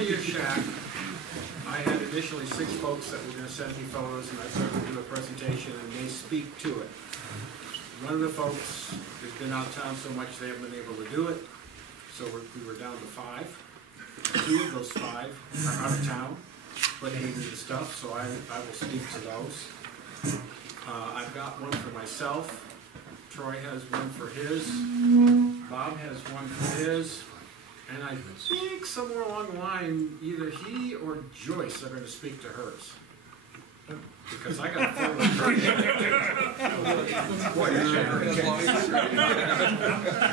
Your shack, I had initially 6 folks that were going to send me photos, and I started to do a presentation, and they speak to it. One of the folks has been out of town so much they haven't been able to do it, so we were down to 5. 2 of those 5 are out of town, but they need the stuff, so I will speak to those. I've got one for myself. Troy has one for his. Bob has one for his. And I think somewhere along the line, either he or Joyce are going to speak to hers. Because I got 4 of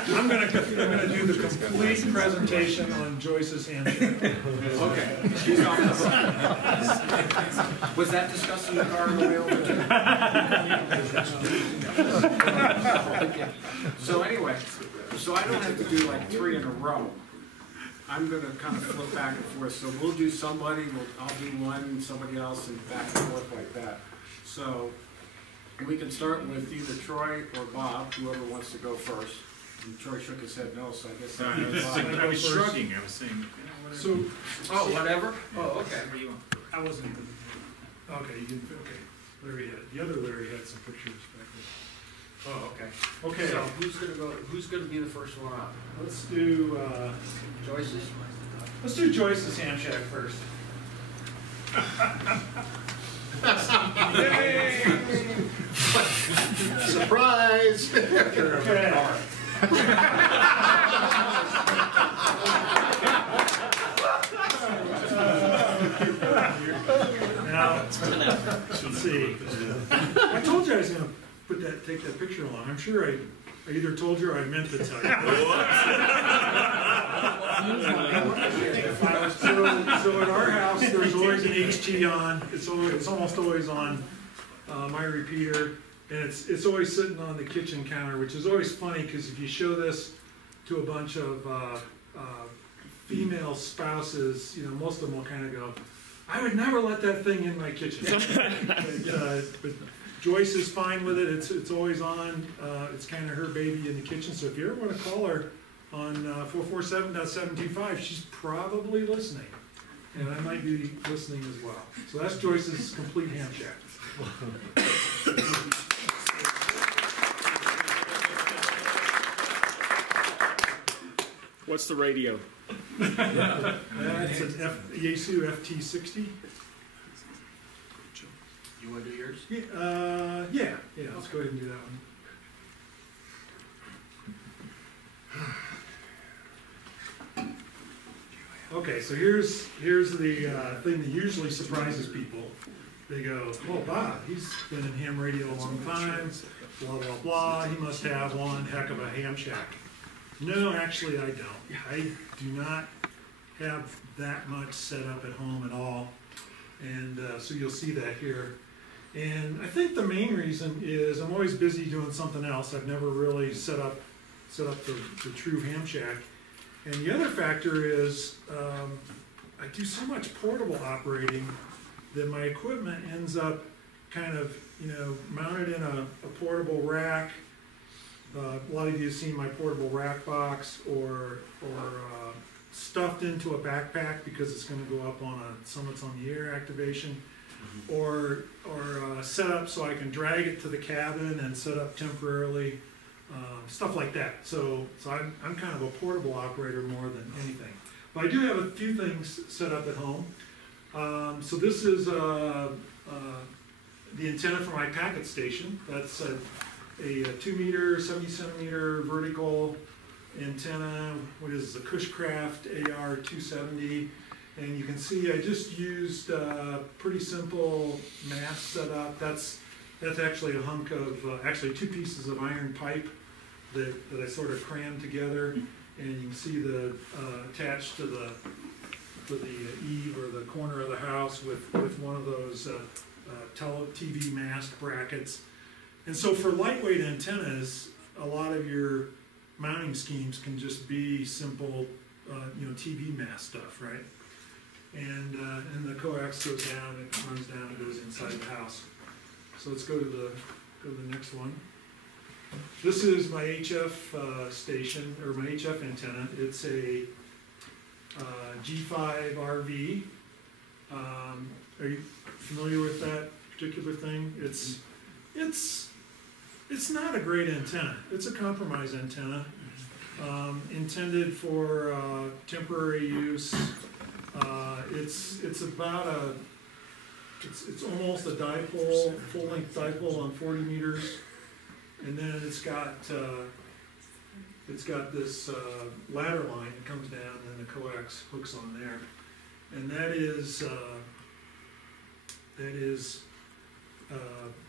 I'm going to do the complete presentation on Joyce's handshake. Okay. She's off the hook. Was that discussed in the car on the way over? Okay. So anyway, so I don't have to do like 3 in a row. I'm going to kind of flip back and forth. So we'll do somebody, I'll do one, somebody else, and back and forth like that. So we can start with either Troy or Bob, whoever wants to go first. And Troy shook his head no, so I guess I was shrugging. I was saying, So, whatever. Oh, okay. I wasn't. Okay, you didn't. Okay, Larry had the other Larry had some pictures back there. Oh, okay. Okay, So who's gonna go? Who's gonna be the first one up? let's do Joyce's. let's do Joyce's handshake first. Surprise! Okay. Now, let's see. I told you I was going to take that picture along. I'm sure I either told you or I meant to tell you. So at our house, there's always an HT on. It's almost always on my repeater, and it's always sitting on the kitchen counter, which is always funny because if you show this to a bunch of female spouses, you know, most of them will kind of go, "I would never let that thing in my kitchen." but Joyce is fine with it. It's always on. It's kind of her baby in the kitchen. So if you ever want to call her on 447.725, she's probably listening, and I might be listening as well. So that's Joyce's complete handshake. what's the radio? That's an Yaesu FT60. You want to do yours? Yeah. Let's go ahead and do that one. Okay, so here's the thing that usually surprises people. They go, "Oh, Bob, he's been in ham radio a long time, blah, blah, blah. He must have one heck of a ham shack." No, actually I don't. I do not have that much set up at home at all. And so you'll see that here. And I think the main reason is I'm always busy doing something else. I've never really set up the true ham shack. And the other factor is I do so much portable operating that my equipment ends up kind of, mounted in a portable rack. A lot of you have seen my portable rack box, or stuffed into a backpack because it's going to go up on Summits on the Air activation, or set up so I can drag it to the cabin and set up temporarily, stuff like that. So I'm kind of a portable operator more than anything. But I do have a few things set up at home. So this is the antenna for my packet station. That's a 2 meter, 70 centimeter vertical antenna. What is the Cushcraft AR270? And you can see I just used pretty simple mast setup. That's actually a hunk of, actually 2 pieces of iron pipe that I sort of crammed together. And you can see the attached to the eave or the corner of the house with one of those TV mast brackets. And so for lightweight antennas, a lot of your mounting schemes can just be simple, TV mast stuff, right? And the coax goes down, it runs down, and goes inside the house. So let's go to the next one. This is my HF station, or my HF antenna. It's a G5 RV. Are you familiar with that particular thing? It's not a great antenna. It's a compromise antenna, intended for temporary use. It's about it's almost a dipole, full-length dipole on 40 meters, and then it's got this ladder line that comes down, and then the coax hooks on there, and that is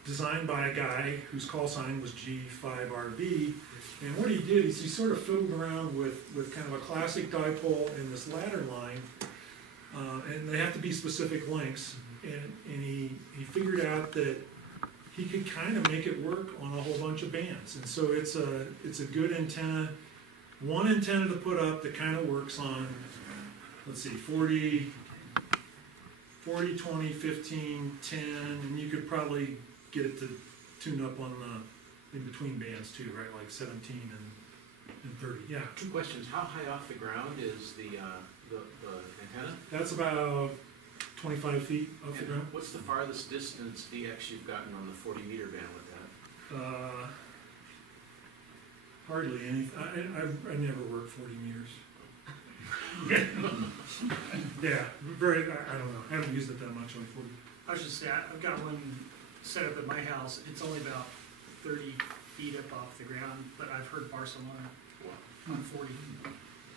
designed by a guy whose call sign was G5RV, and what he did is he sort of fiddled around with kind of a classic dipole and this ladder line, and they have to be specific lengths, and he figured out that he could kind of make it work on a whole bunch of bands, and so it's a good antenna, one antenna to put up that kind of works on, let's see, 40, 20, 15, 10, and you could probably get it to tune up on the in-between bands too, right, like 17 and 30, yeah. Two questions, how high off the ground is the antenna? That's about 25 feet off the And ground. what's the farthest distance DX you've gotten on the 40-meter band with that? Hardly any, I never worked 40 meters. Yeah, very, I don't know, I haven't used it that much on 40. I should say, I've got one set up at my house, it's only about 30 feet up off the ground, but I've heard Barcelona on 40,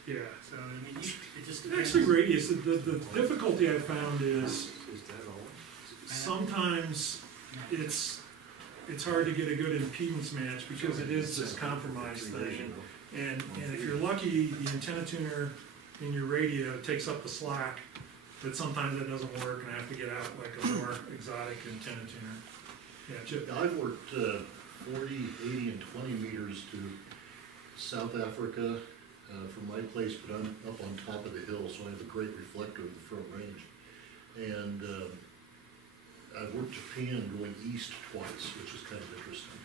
Yeah. so, I mean, it just depends. Actually, radius, the difficulty I found is Is that all? sometimes it's hard to get a good impedance match because it is this compromise thing. And if you're lucky, the antenna tuner in your radio takes up the slack, but sometimes that doesn't work and I have to get out like a more exotic antenna tuner. Yeah, Chip? Now, I've worked 40, 80, and 20 meters to South Africa from my place, but I'm up on top of the hill, so I have a great reflector of the front range. And I've worked Japan going east twice, which is kind of interesting.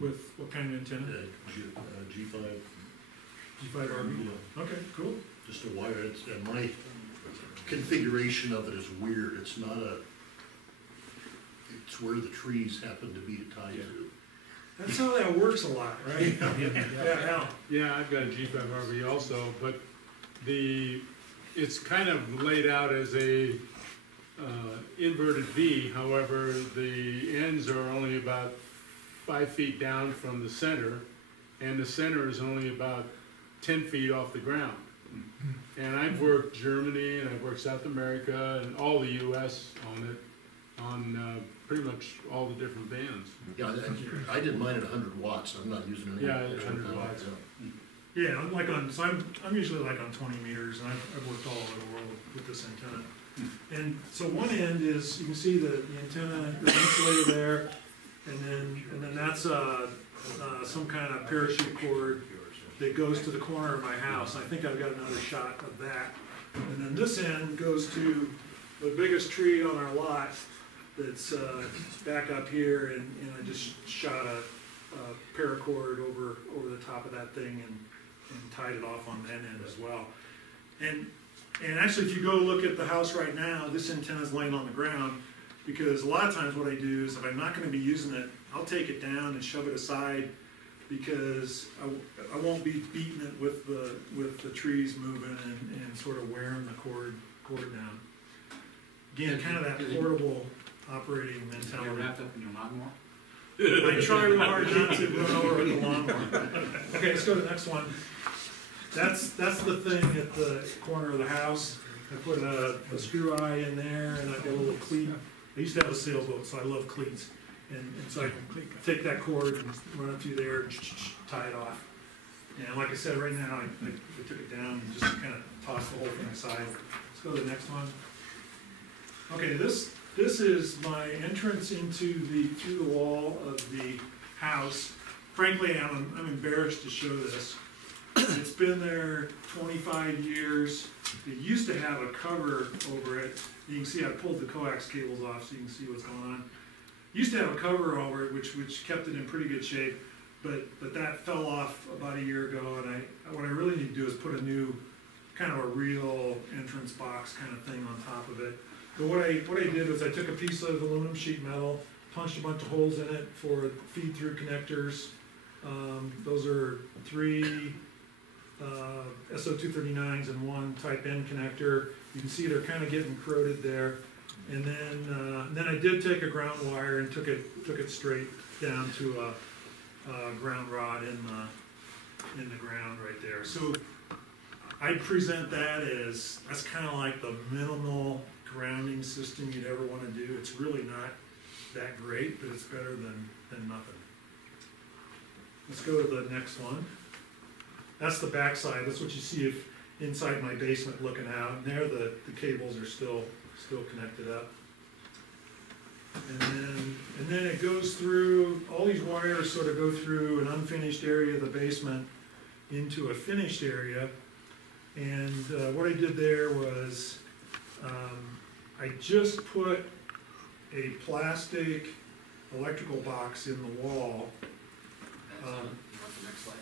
With what kind of antenna? G5. G5RB? Yeah, Okay, cool. just a wire, and my configuration of it is weird, it's not it's where the trees happen to be tied to. That's how that works a lot, right? Yeah, Al. Yeah, I've got a G5 RV also, but it's kind of laid out as a inverted V. However, the ends are only about 5 feet down from the center, and the center is only about 10 feet off the ground. And I've worked Germany, and I've worked South America, and all the US on it, on pretty much all the different bands. Yeah, I did mine at 100 watts, I'm not using any. Yeah, it's 100 watts. Yeah, I'm like so I'm usually like on 20 meters, and I've worked all over the world with this antenna. And so one end is, you can see the antenna, the insulator there, and then that's some kind of parachute cord that goes to the corner of my house. I think I've got another shot of that. And then this end goes to the biggest tree on our lot that's back up here, and I just shot a paracord over the top of that thing and tied it off on that end as well. And actually, if you go look at the house right now, this antenna is laying on the ground, because a lot of times what I do is if I'm not going to be using it, I'll take it down and shove it aside, because I won't be beating it with the trees moving and sort of wearing the cord down. Again, kind of that portable operating mentality. You're wrapped up in your lawnmower? I try real hard not to run over with the lawnmower. Okay, let's go to the next one. That's the thing at the corner of the house. I put a screw eye in there, and I've got a little cleat. I used to have a sailboat, so I love cleats. And so I can take that cord and run it through there and tie it off. And like I said, right now, I took it down and just kind of tossed the whole thing aside. Let's go to the next one. Okay, this is my entrance through the wall of the house. Frankly, I'm embarrassed to show this. It's been there 25 years. It used to have a cover over it. You can see I pulled the coax cables off so you can see what's going on. It used to have a cover over it, which kept it in pretty good shape, but that fell off about a year ago, and what I really need to do is put a new kind of a real entrance box kind of thing on top of it. But what I did was I took a piece of aluminum sheet metal, punched a bunch of holes in it for feed-through connectors. Those are 3 SO239s and 1 type N connector. You can see they're kind of getting corroded there. And then I did take a ground wire and took it straight down to a ground rod in the ground right there. So I'd present that as, that's kind of like the minimal grounding system you'd ever want to do. It's really not that great, but it's better than nothing. Let's go to the next one. That's the back side. That's what you see if inside my basement looking out. And there the cables are still connected up. And then it goes through, all these wires sort of go through an unfinished area of the basement into a finished area. And what I did there was I just put a plastic electrical box in the wall. You want the next slide?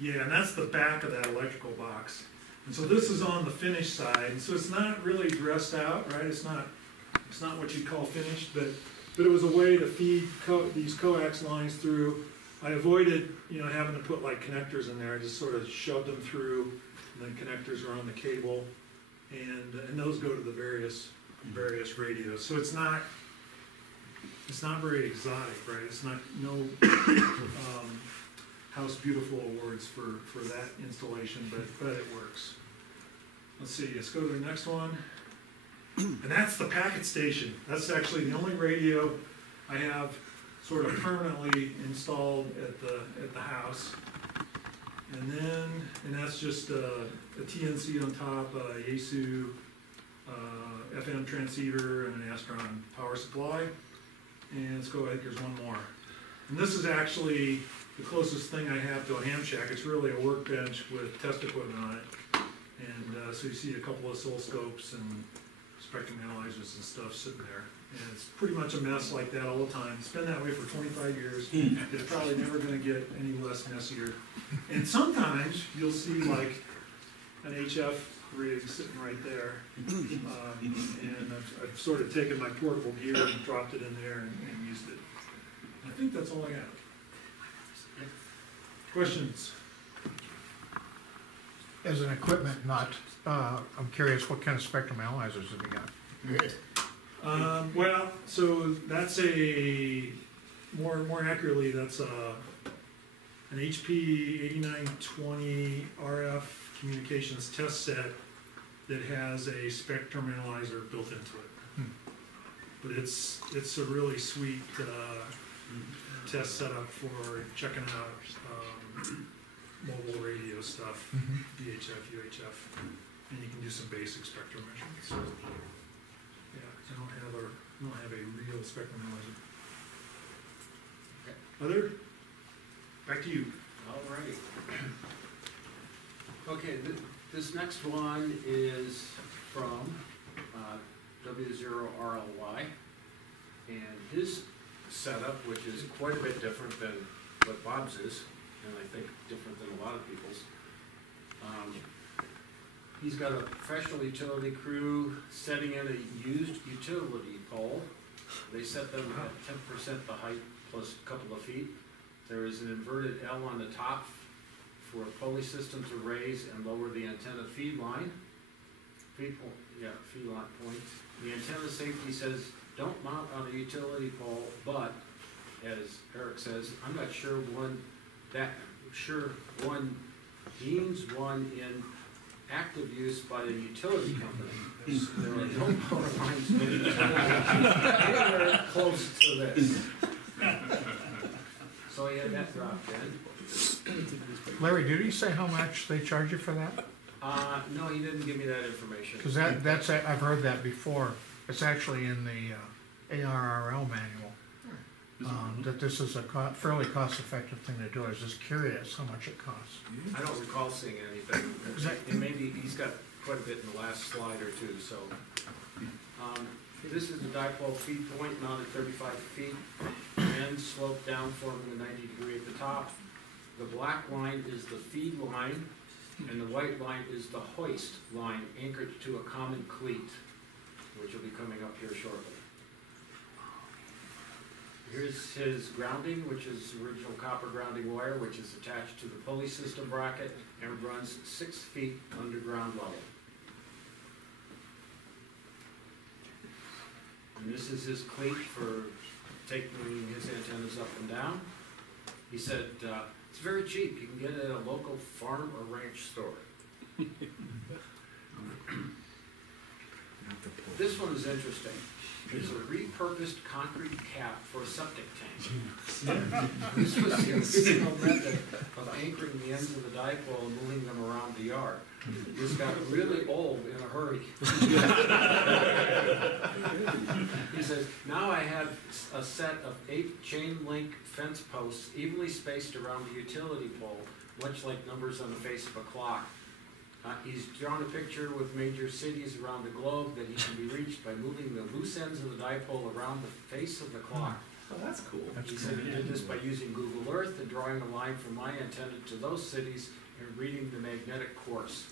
Yeah, and that's the back of that electrical box. And so this is on the finished side, and so it's not really dressed out, right? It's not what you'd call finished, but it was a way to feed these coax lines through. I avoided, having to put like connectors in there. I just sort of shoved them through, and then connectors are on the cable, and those go to the various radios. So it's not very exotic, right? It's not House Beautiful awards for that installation, but it works. Let's see, let's go to the next one. And that's the packet station. That's actually the only radio I have sort of permanently installed at the house. And that's just a TNC on top, a Yaesu FM transceiver, and an Astron power supply. And let's go ahead, there's one more. And this is actually the closest thing I have to a ham shack. It's really a workbench with test equipment on it. And so you see a couple of oscilloscopes and spectrum analyzers and stuff sitting there. And it's pretty much a mess like that all the time. It's been that way for 25 years. It's probably never gonna get any less messier. And sometimes you'll see like an HF rig sitting right there. And I've sort of taken my portable gear and dropped it in there and used it. I think that's all I got. Questions? As an equipment nut, I'm curious, what kind of spectrum analyzers have you got? Well, so that's more accurately, that's an HP 8920 RF communications test set that has a spectrum analyzer built into it. But it's a really sweet test setup for checking out mobile radio stuff, VHF, UHF, and you can do some basic spectrum measurements. Yeah, I don't have a real spectrum analyzer. Other? Back to you. All right. Okay, this next one is from W0RLY, and his setup, which is quite a bit different than what Bob's is, and I think different than a lot of people's. He's got a professional utility crew setting in a used utility pole. They set them at 10% the height plus a couple of feet. There is an inverted L on the top for a pulley system to raise and lower the antenna feed line. Feed line point. The antenna safety says don't mount on a utility pole, but as Eric says, I'm not sure one means one in active use by the utility company. There are no power lines anywhere close to this. So he had that dropped in. Larry, did he say how much they charge you for that? No, he didn't give me that information. Because that's, I've heard that before. It's actually in the ARRL manual. That this is a fairly cost-effective thing to do. I was just curious how much it costs. I don't recall seeing anything. And maybe he's got quite a bit in the last slide or two, so. This is the dipole feed point mounted 35 feet, and slope down forming a 90 degree at the top. The black line is the feed line, And the white line is the hoist line anchored to a common cleat, which will be coming up here shortly. Here's his grounding, which is original copper grounding wire, which is attached to the pulley system bracket and runs 6 feet underground level. And this is his cleat for taking his antennas up and down. He said, it's very cheap, you can get it at a local farm or ranch store. This one is interesting. It's a repurposed concrete cap for a septic tank. This was the original method of anchoring the ends of the dipole and moving them around the yard. This got really old in a hurry. He says, now I have a set of 8 chain link fence posts evenly spaced around the utility pole, much like numbers on the face of a clock. He's drawn a picture with major cities around the globe that he can be reached by moving the loose ends of the dipole around the face of the clock. Oh, that's cool. He said he did this by using Google Earth and drawing a line from my antenna to those cities and reading the magnetic course.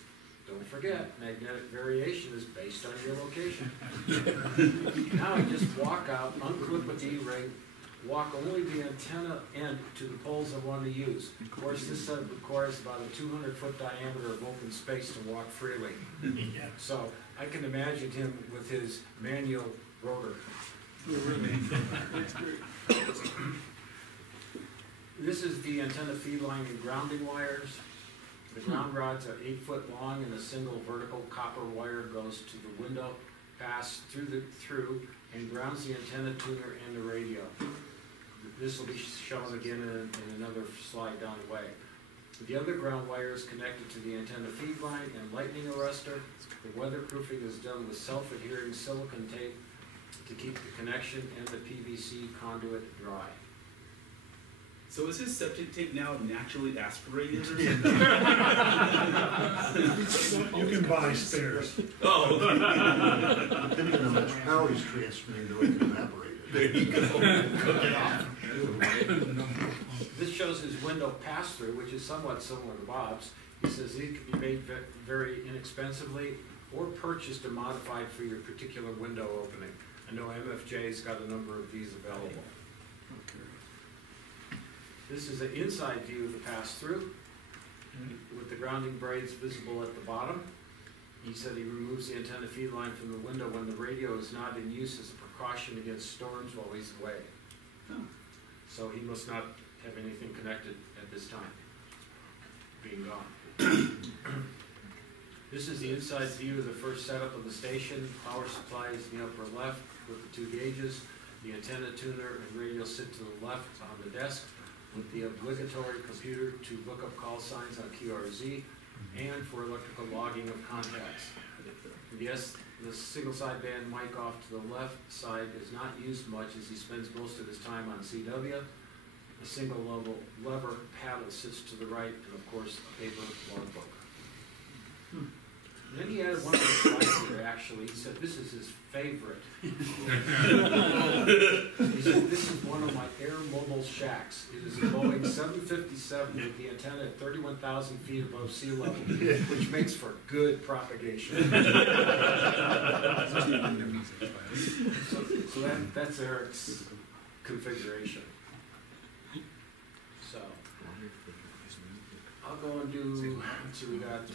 Don't forget, magnetic variation is based on your location. Now I just walk out, unclip a D-ring, walk only the antenna end to the poles I want to use. Of course, this setup requires about a 200-foot diameter of open space to walk freely. So I can imagine him with his manual rotor. This is the antenna feed line and grounding wires. The ground rods are 8 foot long and a single vertical copper wire goes to the window, pass through and grounds the antenna tuner and the radio. This will be shown again in another slide down the way. The other ground wire is connected to the antenna feed line and lightning arrestor. The weatherproofing is done with self-adhering silicone tape to keep the connection and the PVC conduit dry. So is his septic tank now naturally aspirated or something? You can buy spares. Oh. Depending on how much power he's transmitting, though, it can evaporate it. There you go. Cook it off. This shows his window pass-through, which is somewhat similar to Bob's. He says it can be made very inexpensively or purchased and modified for your particular window opening. I know MFJ's got a number of these available. This is an inside view of the pass-through with the grounding braids visible at the bottom. He said he removes the antenna feed line from the window when the radio is not in use as a precaution against storms while he's away. Oh. So he must not have anything connected at this time, being gone. This is the inside view of the first setup of the station. Power supply is in the upper left with the 2 gauges. The antenna tuner and radio sit to the left on the desk with the obligatory computer to look up call signs on QRZ and for electrical logging of contacts. Yes, the single sideband mic off to the left side is not used much as he spends most of his time on CW. A single lever paddle sits to the right, and of course, a paper logbook. And then he added one other slide here, actually. He said this is his favorite. He said this is one of my air mobile shacks. It is a Boeing 757 with the antenna at 31,000 feet above sea level, which makes for good propagation. So that's Eric's configuration. So I'll go and do, let's see, we got,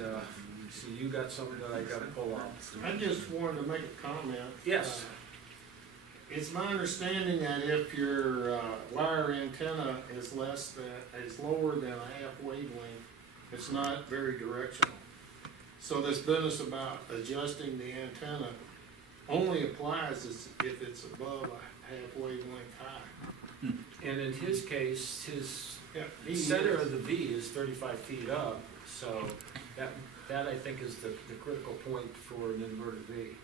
so you got something that I gotta pull out. I just wanted to make a comment. Yes. It's my understanding that if your wire antenna is lower than a half wavelength, it's not very directional. So this business about adjusting the antenna only applies if it's above a half wavelength high. And in his case, his Yeah, center of the V is 35 feet up, so that I think is the critical point for an inverted V.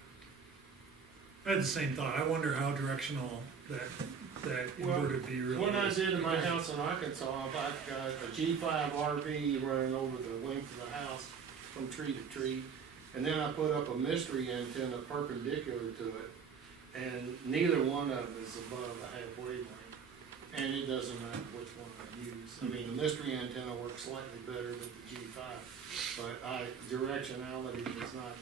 I had the same thought. I wonder how directional that inverted V really is. What I did in my house in Arkansas, I've got a G5 RV running over the length of the house from tree to tree. And then I put up a mystery antenna perpendicular to it, and neither one of them is above a half wavelength. and it doesn't matter which one I use. I mean, the mystery antenna works slightly better than the G5, but directionality is not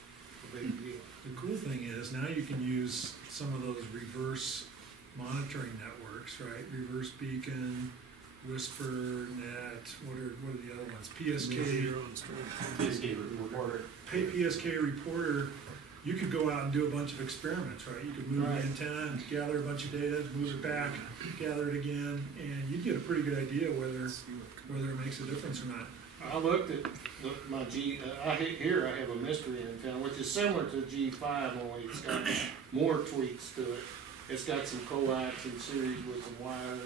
a big deal. The cool thing is now you can use some of those reverse monitoring networks, right? Reverse beacon, Whisper Net, what are the other ones? PSK. PSK reporter. You could go out and do a bunch of experiments, right? You could move Right. the antenna and gather a bunch of data, move it back, gather it again, and you get a pretty good idea whether it makes a difference or not. I looked at my here I have a mystery antenna, which is similar to G5, only it's got more tweaks to it. It's got some coax in series with some wire.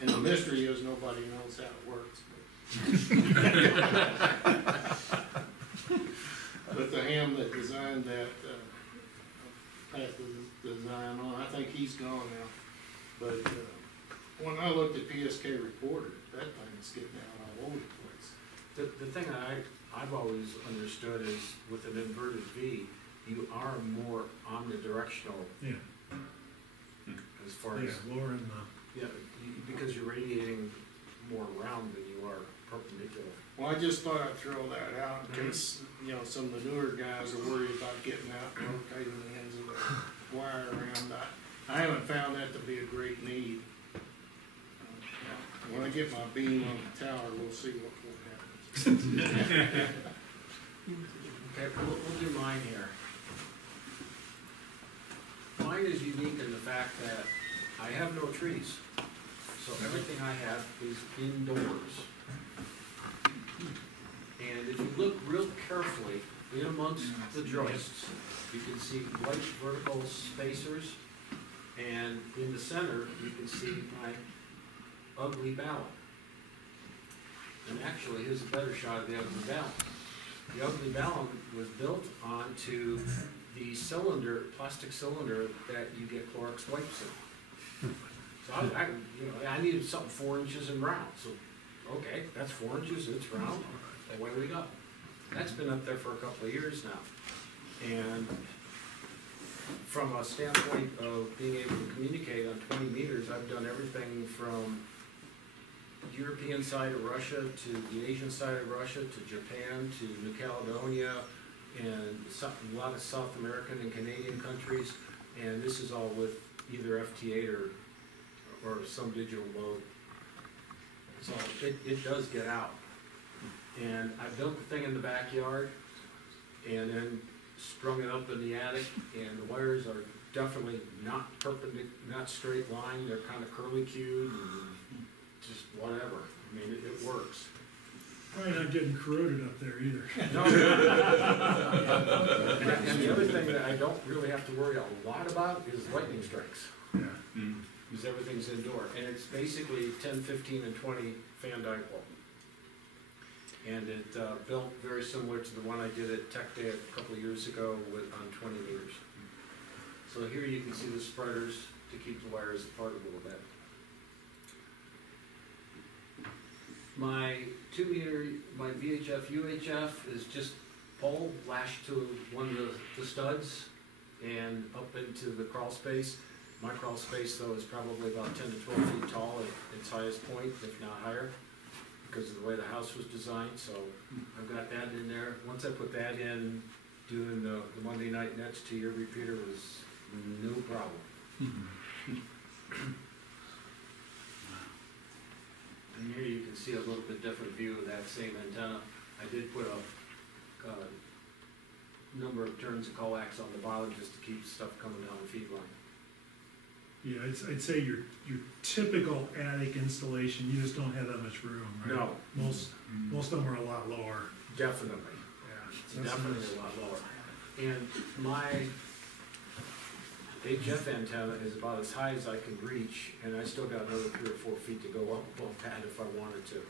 And the mystery is nobody knows how it works. But the ham that designed that, passed the design on, I think he's gone now. But when I looked at PSK Reporter, that thing is getting out all over the place. The thing I've always understood is with an inverted V, you are more omnidirectional Yeah, as far yeah, as, lowering the. yeah, because you're radiating more around than you are perpendicular. Well, I just thought I'd throw that out in case, some of the newer guys are worried about getting out and rotating the ends of the wire around. I haven't found that to be a great need. When I get my beam on the tower, we'll see what happens. Okay, we'll do mine here. Mine is unique in the fact that I have no trees. So everything I have is indoors. And if you look real carefully, in amongst the joists, you can see white vertical spacers, and in the center, you can see my ugly ballon. And actually, here's a better shot of the ugly ballon. The ugly ballon was built onto the cylinder, plastic cylinder that you get Clorox wipes in. So I needed something 4 inches and round, so, okay, that's 4 inches, it's round, away we go. That's been up there for a couple of years now. And from a standpoint of being able to communicate on 20 meters, I've done everything from European side of Russia to the Asian side of Russia to Japan to New Caledonia and a lot of South American and Canadian countries. And this is all with either FT8 or some digital mode. So it does get out. And I built the thing in the backyard and then strung it up in the attic, and the wires are definitely not perpendicular, not straight line, they're kind of curly-cued and just whatever. I mean, it works. Probably not getting corroded up there either. No. And the other thing that I don't really have to worry a lot about is lightning strikes. Yeah. Because everything's indoor, and it's basically 10, 15, and 20 fan dipole. And it built very similar to the one I did at Tech Day a couple of years ago on 20 meters. So here you can see the spreaders to keep the wires apart a little bit. My 2 meter, my VHF UHF is just pole lashed to one of the studs and up into the crawl space. My crawl space though is probably about 10 to 12 feet tall at its highest point, if not higher, because of the way the house was designed. So I've got that in there. Once I put that in, doing the Monday night nets to your repeater was no problem. And here you can see a little bit different view of that same antenna. I did put a number of turns of coax on the bottom just to keep stuff coming down the feed line. Yeah, I'd say your typical attic installation, you just don't have that much room, right? No. Most of them are a lot lower. Definitely. Yeah. Definitely a lot lower. And my HF antenna is about as high as I can reach, and I still got another 3 or 4 feet to go up above that if I wanted to.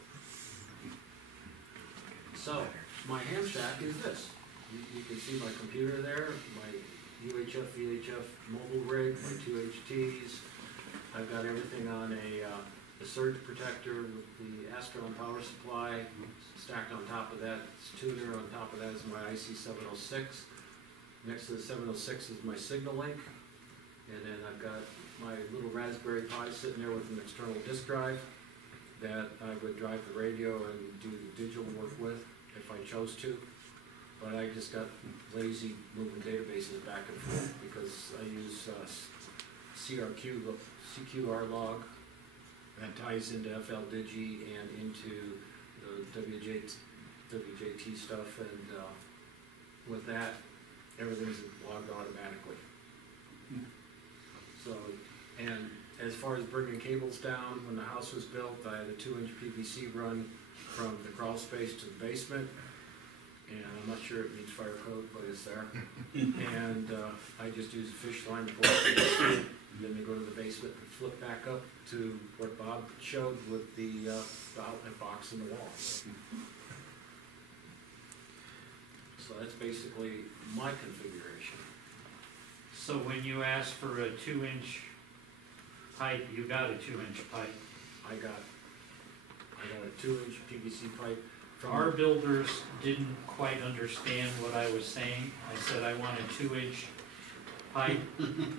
So, my ham shack is this. You can see my computer there, my UHF, VHF mobile rig, my 2 HTs. I've got everything on a surge protector with the Astron power supply stacked on top of that. It's tuner. On top of that is my IC 706. Next to the 706 is my signal link. And then I've got my little Raspberry Pi sitting there with an external disk drive that I would drive the radio and do the digital work with if I chose to. But I just got lazy moving databases back and forth because I use CQR log that ties into FLDigi and into the WJT stuff, and with that, everything's logged automatically. So, and as far as bringing cables down, when the house was built, I had a 2-inch PVC run from the crawl space to the basement, and I'm not sure it meets fire code, but it's there. And I just use a fish line to pull it, and then they go to the basement and flip back up to what Bob showed with the outlet box in the wall. So that's basically my configuration. So when you ask for a 2-inch pipe, you got a 2-inch pipe. I got a 2-inch PVC pipe. Our builders didn't quite understand what I was saying. I said I want a 2-inch pipe.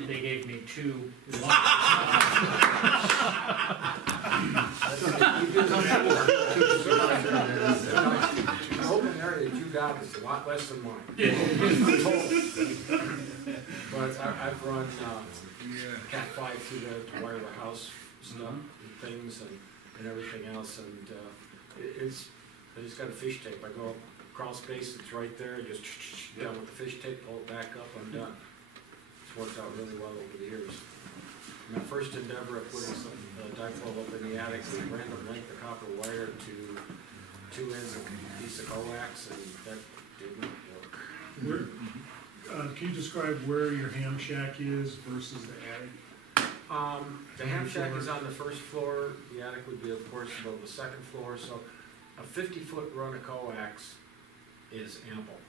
They gave me 2. The open area that you got is a lot less than mine. But I've run Cat 5 through there to wire the house stuff and things and everything else, and I just got a fish tape. I go up crawl space, it's right there, just down with the fish tape, pull it back up, I'm done. It's worked out really well over the years. My first endeavor of putting some dipole up in the attic, we ran the length of copper wire to 2 ends of a piece of coax, and that didn't work. Where, can you describe where your ham shack is versus the attic? The ham shack is on the first floor, the attic would be, of course, about the second floor, so a 50-foot run of coax is ample.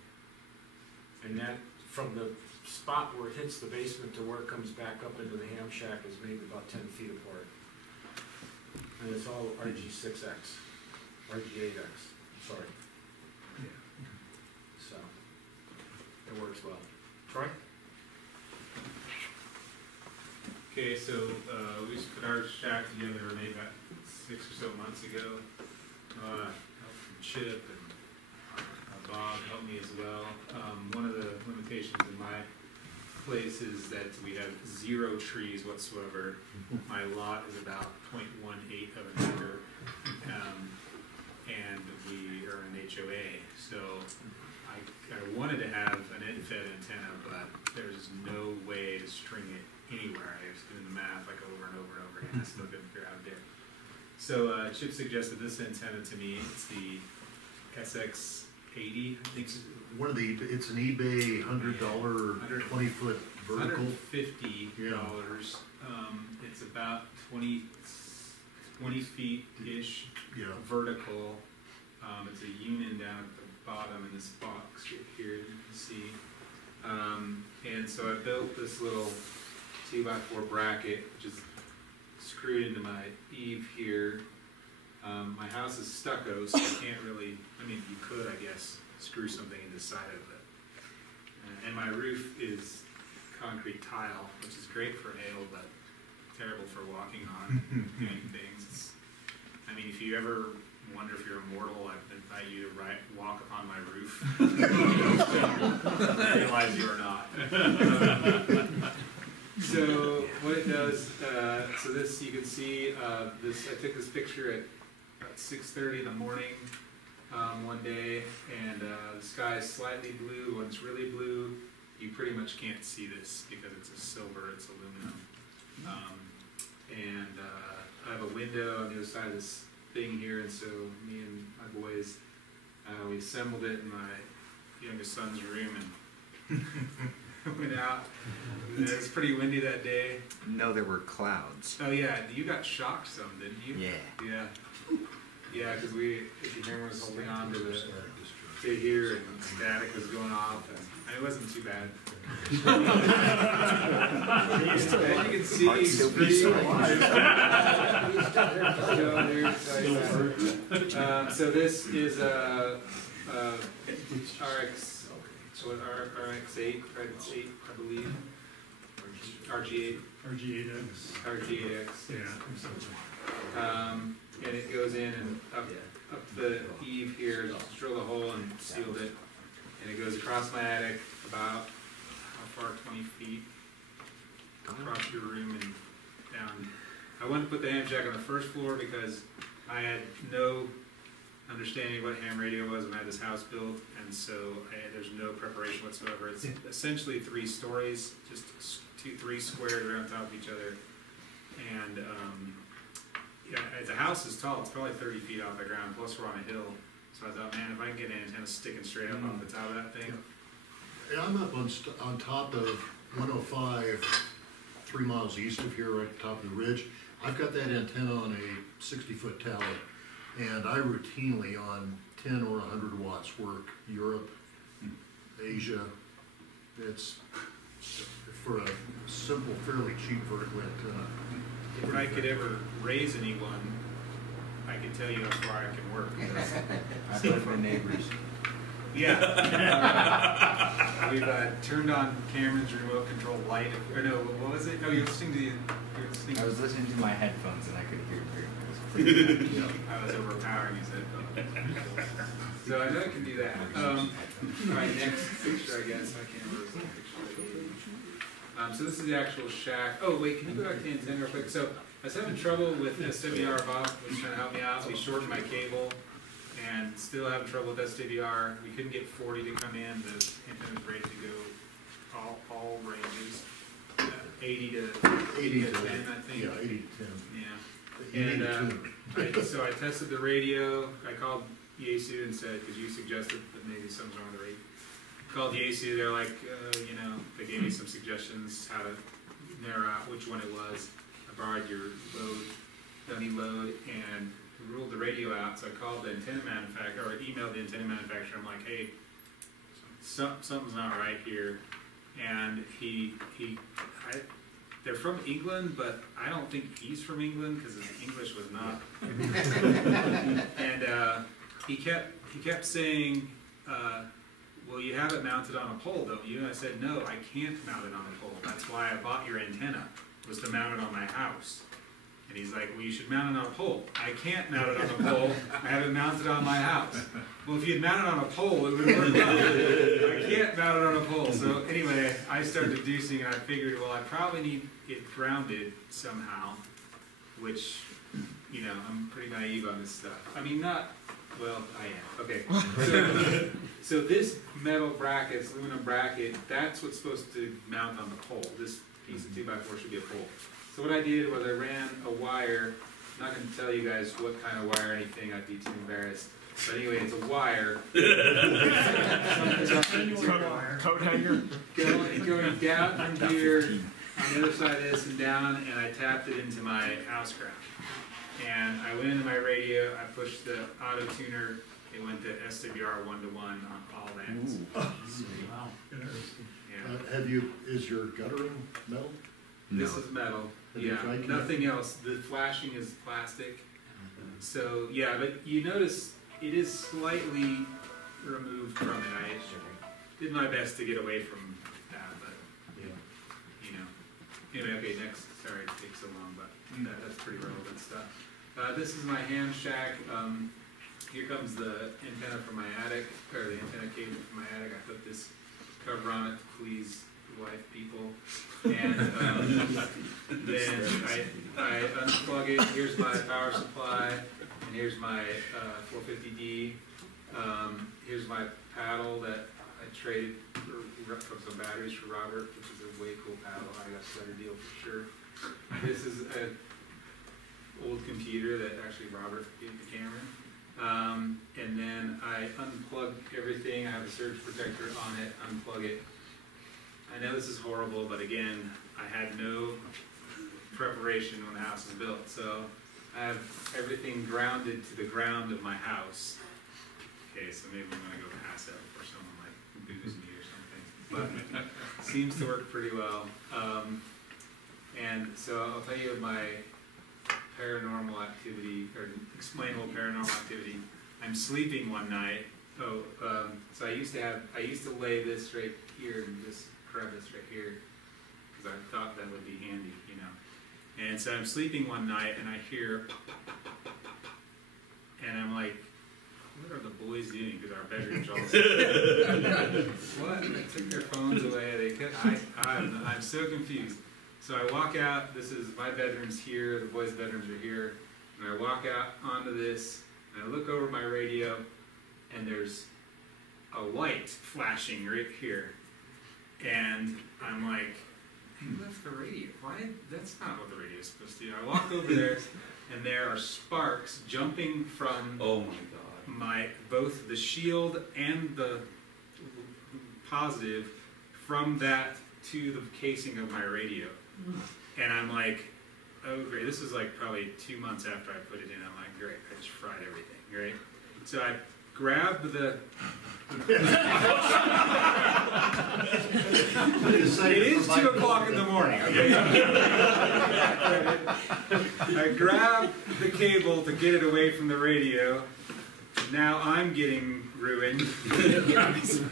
And that, from the spot where it hits the basement to where it comes back up into the ham shack is maybe about 10 feet apart. And it's all RG6X, RG8X, sorry. Yeah. So, it works well. Troy? Okay, so we just put our shack together maybe about 6 or so months ago. Help from Chip and Bob helped me as well. One of the limitations in my place is that we have 0 trees whatsoever. My lot is about 0.18 of an acre, and we are an HOA. So I wanted to have an end-fed antenna, but there's no way to string it anywhere. I was doing the math like over and over and over again. I still couldn't figure out how to do it. So Chip suggested this antenna to me. It's the SX80. I think It's one of the, it's an eBay $100 20-foot vertical. $150. It's about 20 feet-ish vertical. It's a union down at the bottom in this box here, you can see. And so I built this little 2x4 bracket, which is screwed into my eave here. My house is stucco, so you can't really, I mean, you could, I guess, screw something into the side of it. And my roof is concrete tile, which is great for hail, but terrible for walking on and doing things. I mean, if you ever wonder if you're immortal, I invite you to walk upon my roof. Realize you are not. So what it does, so this, you can see, this. I took this picture at 6:30 in the morning one day, and the sky is slightly blue. When it's really blue, you pretty much can't see this because it's a silver, it's aluminum. And I have a window on the other side of this thing here, and so me and my boys, we assembled it in my youngest son's room and went out. It was pretty windy that day. No, there were clouds. Oh yeah, you got shocked some, didn't you? Yeah. Yeah. Yeah, because the camera was holding on to here, and static was going off, and it wasn't too bad. As you can see, it's pretty so this is a RX, so RX8, right? It's 8, I believe. RG8, RG8X, RG8X. yeah. And it goes in and up the eave here, just drilled a hole and sealed it. And it goes across my attic about, how far, 20 feet? Across your room and down. I wanted to put the ham shack on the first floor because I had no understanding what ham radio was when I had this house built, and so there's no preparation whatsoever. It's essentially 3 stories, just 3 squares right on top of each other. And yeah, the house is tall, it's probably 30 feet off the ground, plus we're on a hill. So I thought, man, if I can get an antenna sticking straight up off the top of that thing. Yeah, I'm up on top of 105, 3 miles east of here, right at the top of the ridge. I've got that antenna on a 60-foot tower, and I routinely on 10 or 100 watts work Europe, Asia. It's for a simple, fairly cheap vertical antenna. If I could ever raise anyone, I can tell you how far I can work. I've heard from neighbors. Yeah. We've turned on Cameron's remote control light, or no, what was it? No, you're listening to the, I was listening to my headphones and I could hear it very clearly. I was overpowering his headphones. So I know I can do that. My next picture, I guess, I can't remember the picture I gave you. So this is the actual shack. Oh wait, can you go back to the antenna real quick? So I was having trouble with SWR. Bob was trying to help me out. We shortened my cable and still having trouble with SWR. We couldn't get 40 to come in. The antenna was ready to go all ranges. 80 to 10, I think. Yeah, 80 to 10. Yeah. And so I tested the radio. I called Yaesu and said, because you suggested that maybe something's wrong with the radio. Called Yaesu, they're like, you know, they gave me some suggestions how to narrow out which one it was. I borrowed your dummy load, and ruled the radio out. So I called the antenna manufacturer, or emailed the antenna manufacturer. I'm like, hey, something's not right here. And they're from England, but I don't think he's from England because his English was not. And he kept saying, well, you have it mounted on a pole, don't you? And I said, no, I can't mount it on a pole. That's why I bought your antenna, was to mount it on my house. And he's like, well, you should mount it on a pole. I can't mount it on a pole. I have it mounted on my house. Well, if you had mounted on a pole, it would work well. I can't mount it on a pole. So anyway, I started deducing, and I figured, well, I probably need it grounded somehow, which, you know, I'm pretty naive on this stuff. I mean, well, I am. Okay. So this metal bracket, this aluminum bracket, that's what's supposed to mount on the pole. This piece of 2x4 should be a pole. So what I did was I ran a wire. I'm not going to tell you guys what kind of wire or anything. I'd be too embarrassed. But anyway, it's a wire. Coat hanger. Going down from here on the other side of this and down, and I tapped it into my house ground. And I went into my radio, I pushed the auto tuner, it went to SWR 1-to-1 on all bands. Wow. Yeah. Is your guttering metal? This is metal, Have you yeah, tried nothing else. The flashing is plastic. So, yeah, but you notice it is slightly removed from it. I did my best to get away from that, but, Yeah. you know. Anyway, okay, next. Sorry it takes so long, but that's pretty relevant stuff. This is my ham shack. Here comes the antenna from my attic, or the antenna cable from my attic. I put this cover on it to please the wife people. And then I unplug it. Here's my power supply, and here's my 450D. Here's my paddle that I traded from some batteries for Robert, which is a way cool paddle. I got a better deal for sure. This is an old computer that actually Robert gave to Cameron. And then I unplug everything. I have a surge protector on it, unplug it. I know this is horrible, but again, I had no preparation when the house was built. So I have everything grounded to the ground of my house. Okay, so maybe I'm gonna go pass out for someone like booze me or something. But seems to work pretty well. And so I'll tell you my paranormal activity, or explainable paranormal activity. I'm sleeping one night. So I used to lay this right here and this crevice right here. because I thought that would be handy, you know. And so I'm sleeping one night and I hear pop, pop, pop, pop, pop, pop, pop. And I'm like, what are the boys doing? Because our bedroom's all what? They took their phones away. They could. I'm so confused. So I walk out. This is my bedroom's here. The boys' bedrooms are here. And I walk out onto this. And I look over my radio, and there's a light flashing right here. And I'm like, who left the radio? Why? That's not what the radio is supposed to do. I walk over there, and there are sparks jumping from Oh my god. both the shield and the positive from that to the casing of my radio. And I'm like, oh great, this is like probably 2 months after I put it in. I'm like, great, I just fried everything, right? So I grabbed the it is 2 o'clock in the morning, okay? I grabbed the cable to get it away from the radio. Now I'm getting ruined.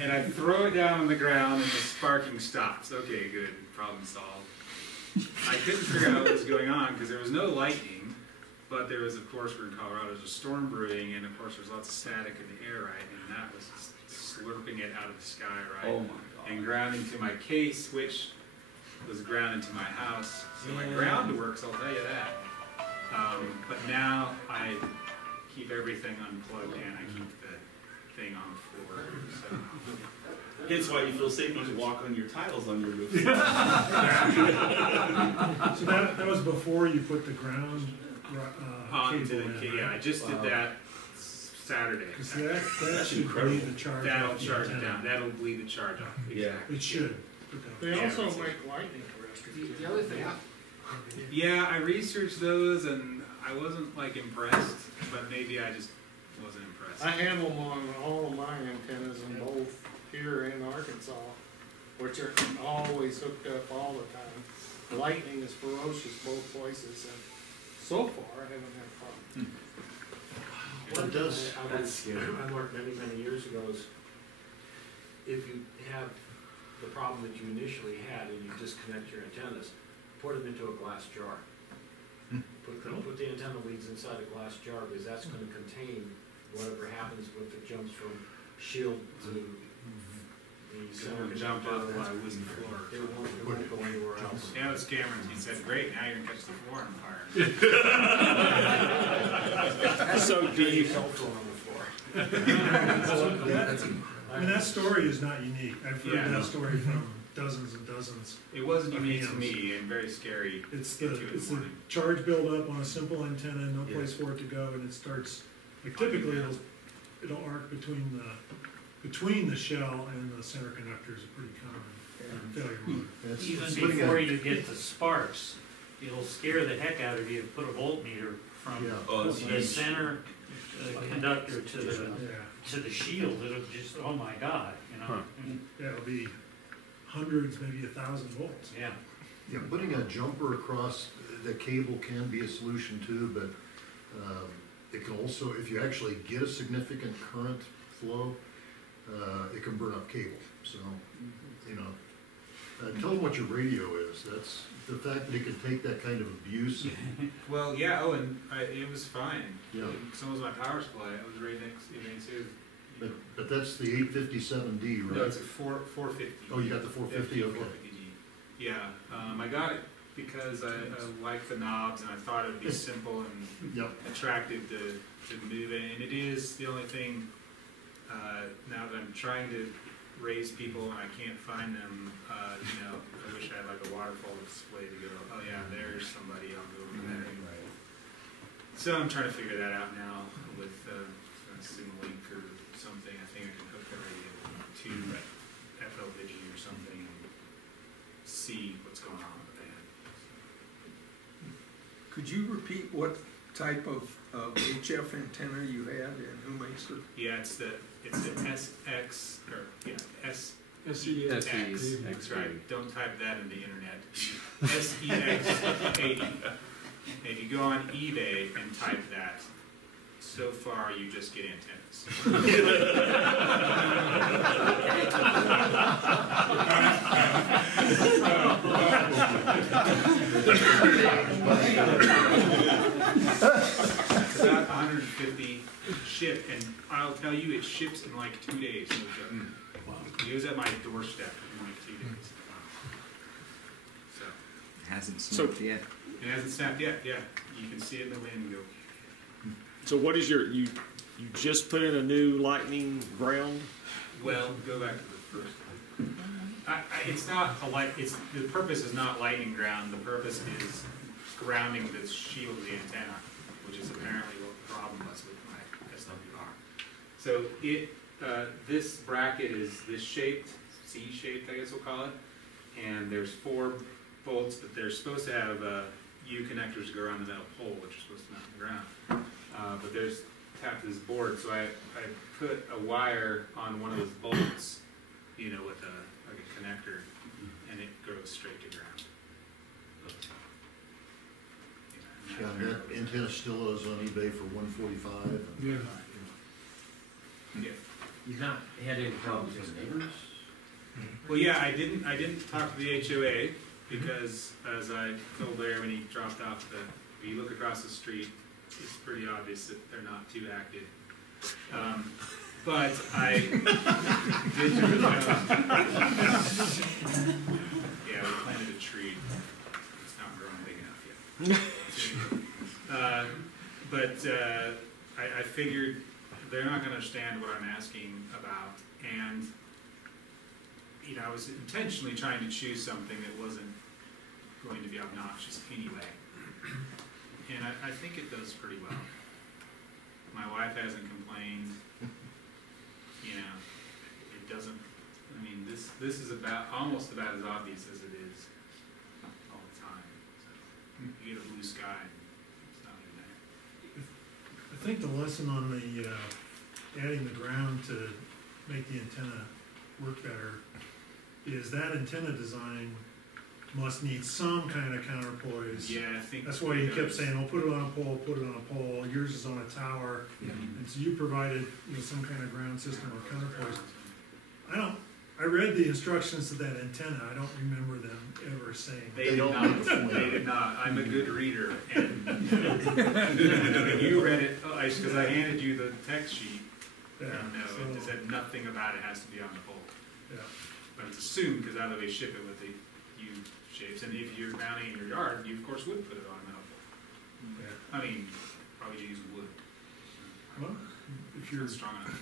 And I throw it down on the ground and the sparking stops. Okay, good. Problem solved. I couldn't figure out what was going on because there was no lightning, but there was, of course, we're in Colorado, there's a storm brewing, and of course there's lots of static in the air, right? And that was slurping it out of the sky, right? Oh my god. And grounding to my case, which was grounded to my house. So my ground works, I'll tell you that. But now I keep everything unplugged and I keep the thing on the floor. So. Hence why you feel safe when you walk on your tiles on your roof. So that was before you put the ground Onto cable the in, yeah, I right? just did that Saturday. Because that should bleed the charge That'll off the charge it antenna. down. That'll bleed the charge off. Yeah. It should. They Yeah, also it's- make lightning arresters. The other thing, Yeah, I researched those and I wasn't like impressed, but maybe I just wasn't impressed. I handle them on all of my antennas in both here in Arkansas, which are always hooked up all the time. Lightning is ferocious both places, and so far I haven't had a problem. It does. I learned many, many years ago is if you have the problem that you initially had and you disconnect your antennas, put them into a glass jar. Put the antenna leads inside a glass jar because that's going to contain whatever happens if it jumps from shield to the center Jump off conductor. my wooden floor. It won't go anywhere else. Yeah, it was Cameron. He said, great, now you're gonna catch the floor on fire. That's so deep. Cell phone on the floor. I mean, that story is not unique. I've heard Yeah, no. that story from dozens and dozens. It wasn't unique to me and very scary. It's Get to the, it it's the morning. charge buildup on a simple antenna, no place for it to go, and it starts, like typically it'll arc between the shell and the center conductor is a pretty common failure mode. It's Even putting before a- you get the sparks, it'll scare the heck out of you to put a voltmeter from Yeah. Oh, it's the huge. center conductor to Yeah, the shield. It'll just, oh my God, you know? yeah, it'll be hundreds, maybe 1,000 volts. Yeah. Yeah, putting a jumper across the cable can be a solution too, but it can also, if you actually get a significant current flow, it can burn up cable. So, you know, tell them what your radio is. That's the fact that it can take that kind of abuse. Well, yeah, oh, and it was fine. Yeah. So was my power supply. I was right next to But that's the 857D, right? No, it's a 450. Oh, you got the 450, okay. 450D. Yeah, I got it because I like the knobs and I thought it would be simple and Yep. attractive to move it. And it is the only thing, now that I'm trying to raise people and I can't find them, you know, I wish I had like a waterfall display to go, oh yeah, there's somebody, I'll go over there. So I'm trying to figure that out now with Simulink or something. I think I can hook the radio to FL Digi or something and see what's going on with that. Could you repeat what type of HF antenna you had and who makes it? Yeah, it's the SX or yeah SEX. SEX. That's right. Don't type that in the internet. SEX80. If you go on eBay and type that, so far you just get antennas. It's about 150 ship, and I'll tell you, it ships in like 2 days. No joke. It was at my doorstep in like 2 days. So It hasn't snapped yet. it hasn't snapped yet. Yeah, you can see it in the wind and go. So what is you just put in a new lightning ground? Well, go back to the first one. It's not a light. It's the purpose is not lightning ground. The purpose is grounding the shield of the antenna, which is apparently what the problem was with my SWR. So this bracket is this shaped, C-shaped, I guess we'll call it, and there's 4 bolts, but they're supposed to have U connectors to go around the metal pole, which are supposed to mount the ground. But there's tapped to this board, so I put a wire on one of those bolts, you know, with like a connector, and it goes straight to ground. Yeah, and that antenna still is on eBay for $145. Yeah. Yeah. You've not had any problems with neighbors? Well, yeah, I didn't talk to the HOA because, as I told Larry when he dropped off, if you look across the street, it's pretty obvious that they're not too active. But I did yeah, we planted a tree. It's not growing big enough yet. I figured they're not going to understand what I'm asking about, and you know, I was intentionally trying to choose something that wasn't going to be obnoxious anyway. And I think it does pretty well. My wife hasn't complained. You know, it doesn't. I mean, this is almost about as obvious as it is all the time. So you get a blue sky, it's not in there. I think the lesson on the adding the ground to make the antenna work better is that antenna design must need some kind of counterpoise. Yeah, I think that's why you kept saying, "Oh, put it on a pole, put it on a pole." Yours is on a tower, and so you provided, you know, some kind of ground system or counterpoise. I read the instructions to that antenna. I don't remember them ever saying. They don't. They did not. I'm a good reader, and you read it because I handed you the text sheet. Yeah, and it said nothing about it has to be on the pole. Yeah. But it's assumed because either they ship it with the U shapes, and if you're mounting in your yard, you of course would put it on a metal pole. Yeah. I mean, probably use wood. Well, if you're strong enough.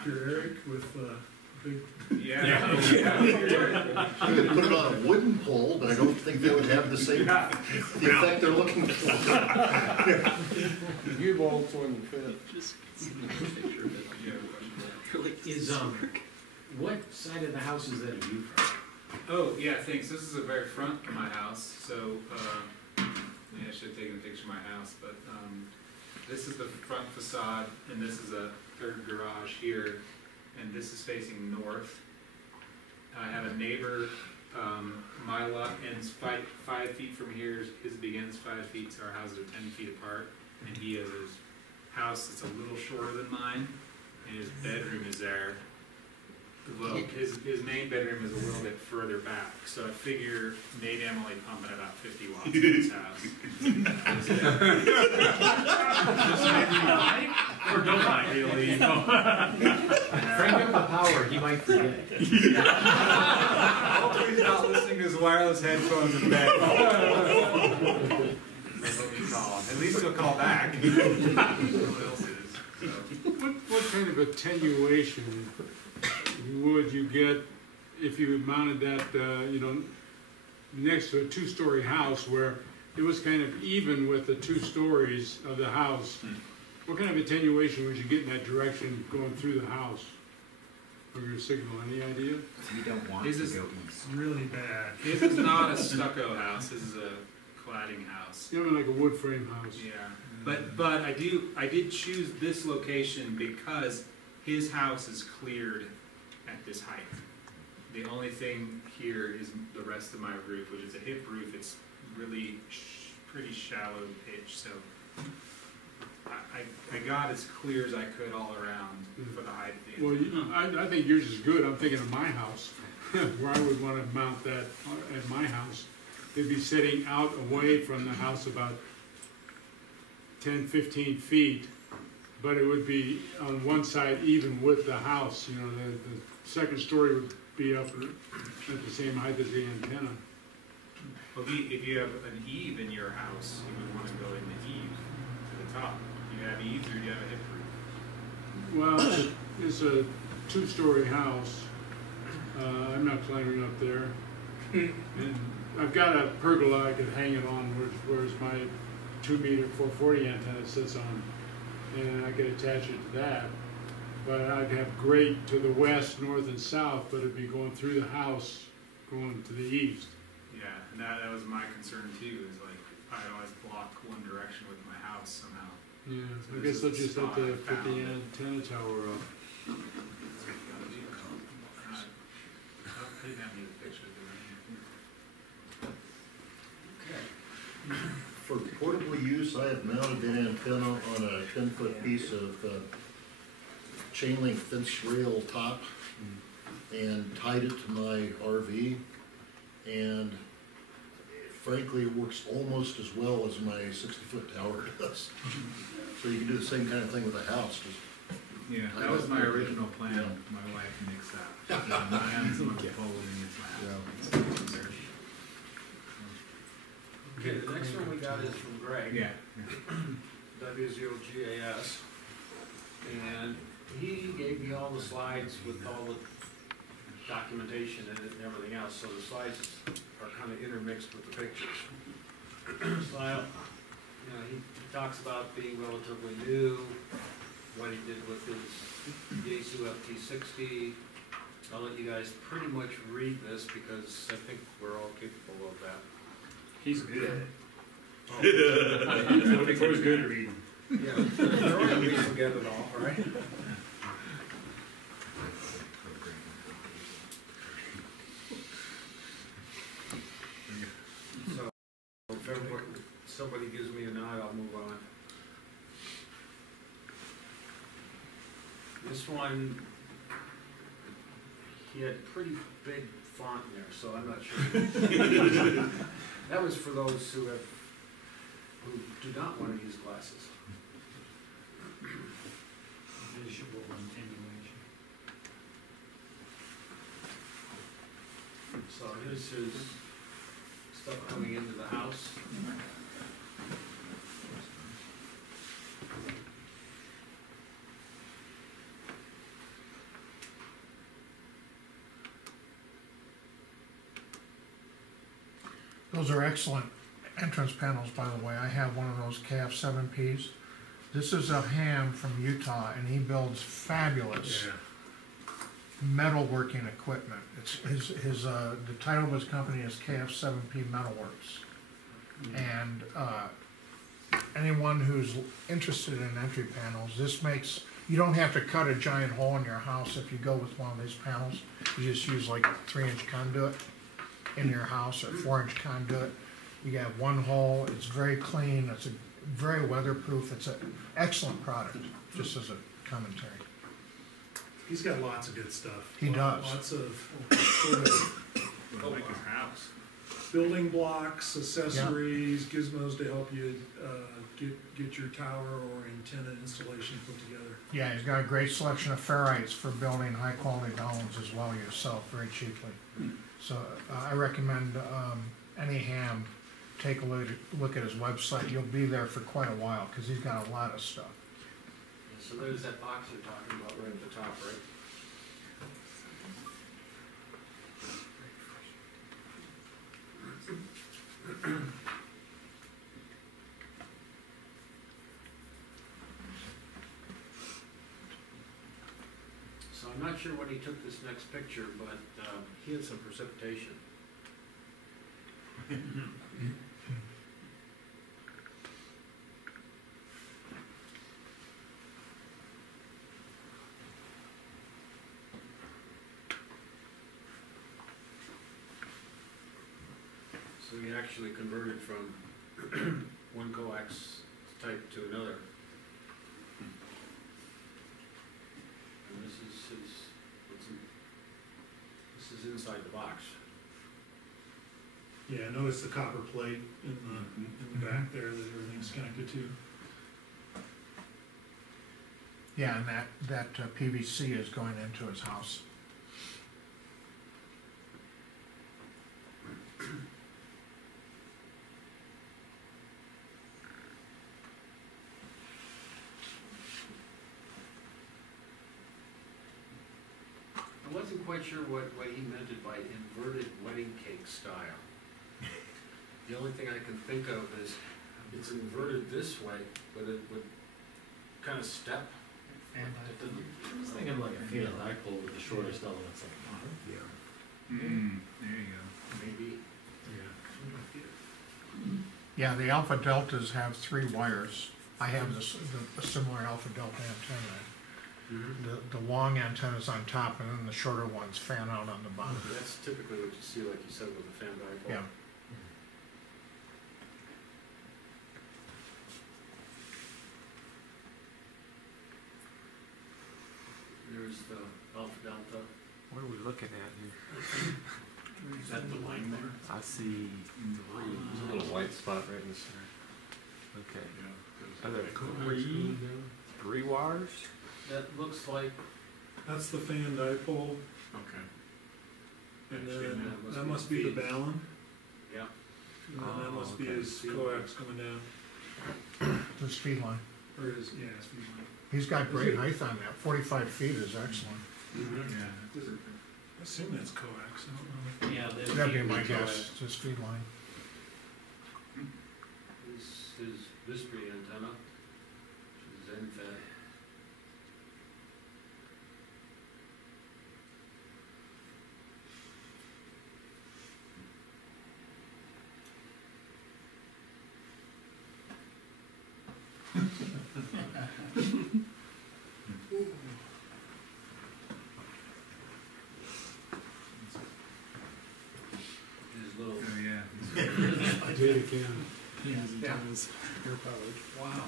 If you're Eric with big. Yeah. You could put it on a wooden pole, but I don't think they would have the same the effect they're looking for. U-bolts wouldn't fit. Is, what side of the house is that a view from? Oh, yeah, thanks. This is the very front of my house, so maybe I should have taken a picture of my house, but this is the front facade, and this is a third garage here, and this is facing north. I have a neighbor, my lot ends 5 feet from here, his begins 5 feet, so our houses are 10 feet apart, and he has his house that's a little shorter than mine, and his bedroom is there. Well, his main bedroom is a little bit further back, so I figure maybe I'm only pumping about 50 watts in his house. Or don't I, really? Crank up the power, he might forget. Hopefully he's not listening to his wireless headphones in bed. At least he'll call back. What else is? So. What kind of attenuation would you get if you mounted that, you know, next to a two-story house where it was kind of even with the 2 stories of the house? What kind of attenuation would you get in that direction going through the house of your signal? Any idea? You don't want His to is go east. Really bad. His is not a stucco house. His is a cladding house. You know, like a wood frame house. Yeah, but I did choose this location because his house is cleared at this height. The only thing here is the rest of my roof, which is a hip roof. It's really pretty shallow pitch, so I got as clear as I could all around for the height of the Well, I think yours is good. I'm thinking of my house, where I would want to mount that at my house. it'd be sitting out away from the house about 10, 15 feet, but it would be on one side even with the house, you know, the second story would be up at the same height as the antenna. Well, if you have an eave in your house, you would want to go in the eave to the top. Do you have eaves or do you have a hip roof? Well, it's a two-story house. I'm not climbing up there. And I've got a pergola I could hang it on, whereas my 2-meter 440 antenna sits on, and I could attach it to that. But I'd have grate to the west, north, and south, but it'd be going through the house, going to the east. Yeah, and that was my concern too, is like, I'd always block one direction with my house somehow. Yeah, So I this guess I'll is the just have spot to I put the found. antenna tower up. That's what you gotta do. They didn't have any pictures of it. For portable use, I have mounted the antenna on a 10-foot piece of chain link fence rail top and tied it to my RV. And frankly, it works almost as well as my 60-foot tower does. So you can do the same kind of thing with a house. Just Yeah, that was my original plan. My wife nixed that. Not having someone fold in my house. Okay, the next one we got is from Greg. Yeah. W0GAS. And he gave me all the slides with all the documentation in it and everything else, so the slides are kind of intermixed with the pictures. So he talks about being relatively new, what he did with his Yaesu FT60. I'll let you guys pretty much read this because I think we're all capable of that. He's good at it. Oh. It's always good reading. Yeah, they're all gonna forget it all, right? So, if somebody gives me a nod, I'll move on. This one, he had pretty big font in there, so I'm not sure. That was for those who do not want to use glasses. Visual attenuation. So here's his stuff coming into the house. Those are excellent entrance panels, by the way. I have one of those KF 7Ps. This is a ham from Utah, and he builds fabulous metalworking equipment. It's the title of his company is KF 7P Metalworks. And anyone who's interested in entry panels, this makes, you don't have to cut a giant hole in your house if you go with one of these panels. You just use like 3-inch conduit in your house or 4-inch conduit. You got one hole, it's very clean, it's very weatherproof, it's an excellent product, just as a commentary. He's got lots of good stuff. He does. Lots of sort of Like his house. building blocks, accessories, gizmos to help you get your tower or antenna installation put together. Yeah, he's got a great selection of ferrites for building high quality homes as well yourself very cheaply. So I recommend any ham, take a look at his website. You'll be there for quite a while because he's got a lot of stuff. So there's that box you're talking about right at the top, right? So I'm not sure when he took this next picture, but he had some precipitation. So he actually converted from one coax type to another. And this is his, this is inside the box. Yeah, notice the copper plate in the back there that everything's connected to. Yeah, and that PVC is going into his house. I wasn't quite sure what he meant it by inverted wedding cake style. The only thing I can think of is it's inverted this way, but it would kind of step. And I was thinking like a fan dipole with the shortest elements at the bottom. There you go. Maybe. Yeah, the Alpha Deltas have 3 wires. I have the similar Alpha Delta antenna. The long antenna's on top, and then the shorter ones fan out on the bottom. That's typically what you see, like you said, with a fan dipole. Yeah. There's the Alpha Delta. What are we looking at here? Is that the line there? I see a little white spot right in the center. Okay. Are there three wires? That looks like, That's the fan dipole, okay, and Actually, then that that must must be be the Ballon, yeah. and then that must be okay. his coax coming down, The speed line. or his, yeah, speed line. He's got great height on that. 45 feet is excellent. I assume that's coax, I don't know. Yeah, That'd be my guess, the speed line. This is Vistry antenna, which is end-fed. His little, Oh, yeah. Data can. yeah. Air powered. Wow.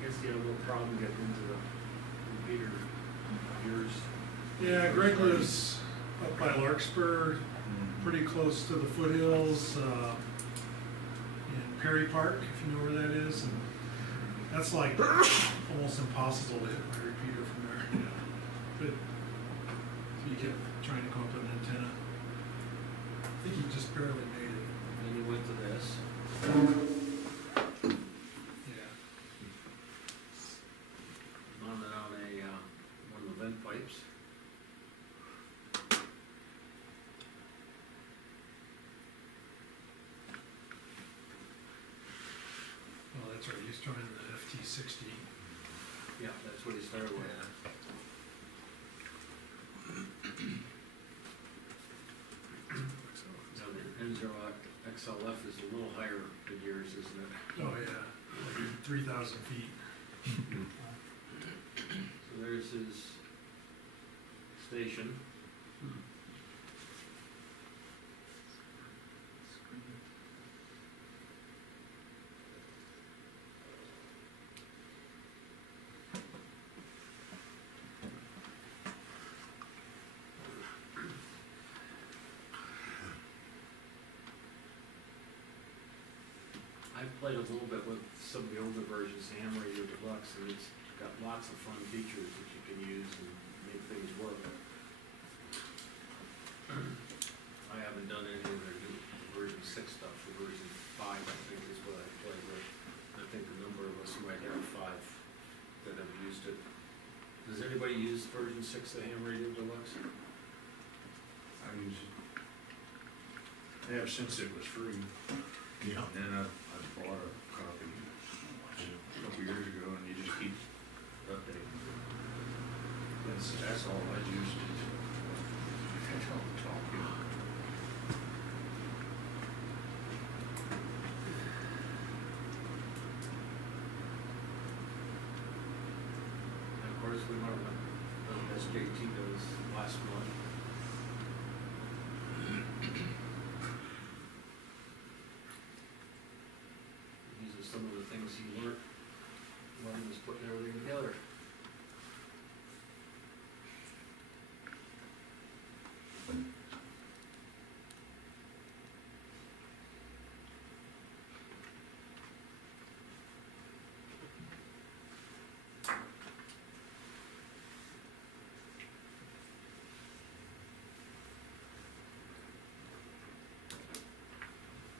I guess you had a little problem getting into the repeater of yours. Yeah, Greg lives up by Larkspur, pretty close to the foothills, in Perry Park, if you know where that is, and that's like almost impossible to hit my repeater from there. But he kept trying to come up with an antenna. I think he just barely made it. Then you went to this. Yeah. Mounted on a, one of the vent pipes. Well, that's right, he's trying the FT60. Yeah, that's what he started with. Now, the N0 XLF is a little higher than yours, isn't it? Oh, yeah, like 3,000 feet. So there's his station. I've played a little bit with some of the older versions, the Ham Radio Deluxe, and it's got lots of fun features that you can use and make things work. I haven't done any of their new version 6 stuff. The version 5, I think, is what I played with. I think a number of us might have 5 that have used it. Does anybody use version 6 of Ham Radio Deluxe? I use it. I have since it was free. Yeah. And then I bought a copy a couple years ago, and you just keep updating. That's all I used it. I don't talk it. And of course, we learned what SJT does last month. These are some of the things as he learned when he was putting everything together.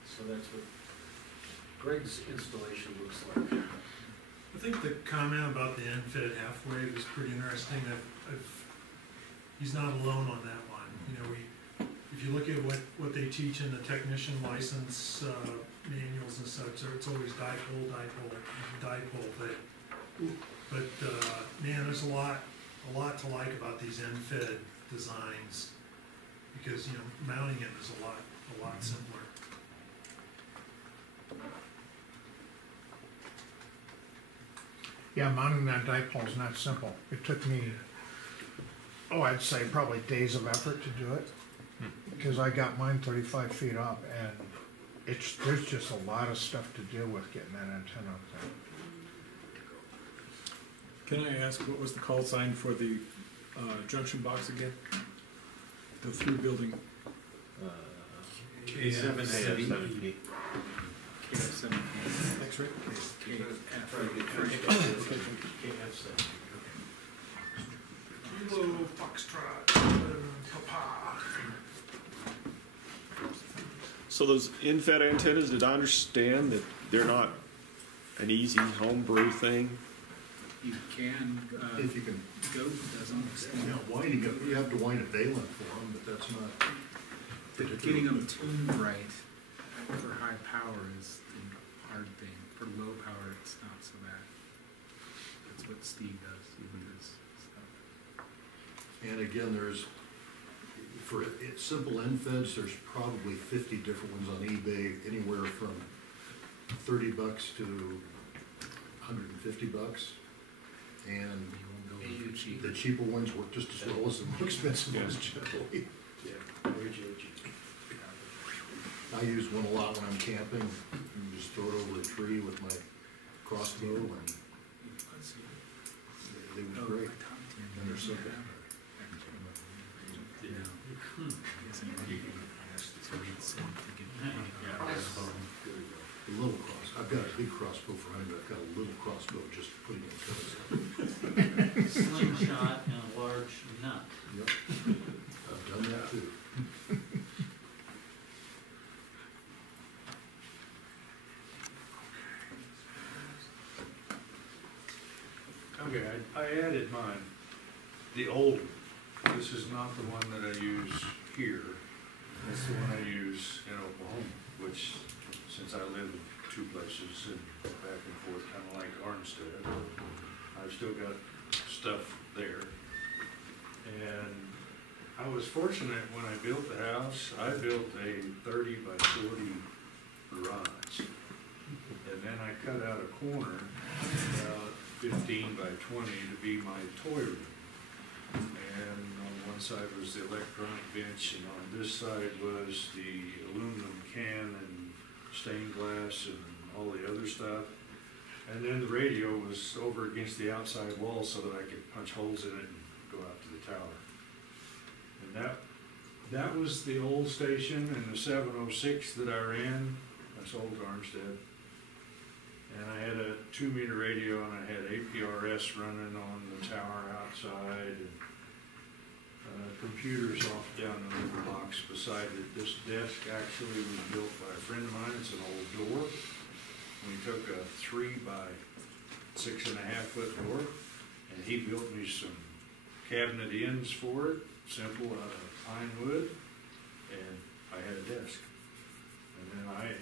So that's what Greg's installation looks like. I think the comment about the end-fed half-wave is pretty interesting. He's not alone on that one. You know, if you look at what they teach in the technician license manuals and such, it's always dipole, but man, there's a lot to like about these end-fed designs, because, you know, mounting it is a lot simpler. Yeah, mounting that dipole is not simple. It took me, I'd say probably days of effort to do it, because I got mine 35 feet up, and there's just a lot of stuff to deal with getting that antenna up there. Can I ask, what was the call sign for the junction box again? The through building? KF7P. X-ray? Kilo Foxtrot, Papa. So those in-fed antennas, did I understand that they're not an easy homebrew thing? You can, If you can, Goat doesn't. you know, winding up, you have to wind a valent for them, but that's not. Getting them tuned right for high power is the hard thing. For low power, it's not so bad. That's what Steve does with his stuff. And again, for simple end-feds, there's probably 50 different ones on eBay, anywhere from $30 to $150. And the cheaper ones work just as well as the more expensive ones generally. I use one a lot when I'm camping, and just throw it over a tree with my crossbow, and they work great, and they're simple. The little I've got a big crossbow for hunting, but I've got a little crossbow just putting in kills. Slingshot and a large nut. Yep, I've done that too. Okay, I added mine, the old one. This is not the one that I use here. It's the one I use in Oklahoma, which, since I live in two places and back and forth, kind of like Armstead, I've still got stuff there. And I was fortunate when I built the house. I built a 30 by 40 garage. And then I cut out a corner, 15 by 20, to be my toy room. And on one side was the electronic bench, and on this side was the aluminum can and stained glass and all the other stuff. And then the radio was over against the outside wall so that I could punch holes in it and go out to the tower. And that was the old station, and the 706 that I ran, I sold to Armstead. And I had a 2-meter radio, and I had APRS running on the tower outside, and computers off down in the little box beside it. This desk actually was built by a friend of mine. It's an old door. We took a 3 by 6.5 foot door, and he built me some cabinet ends for it, simple out of pine wood, and I had a desk. And then I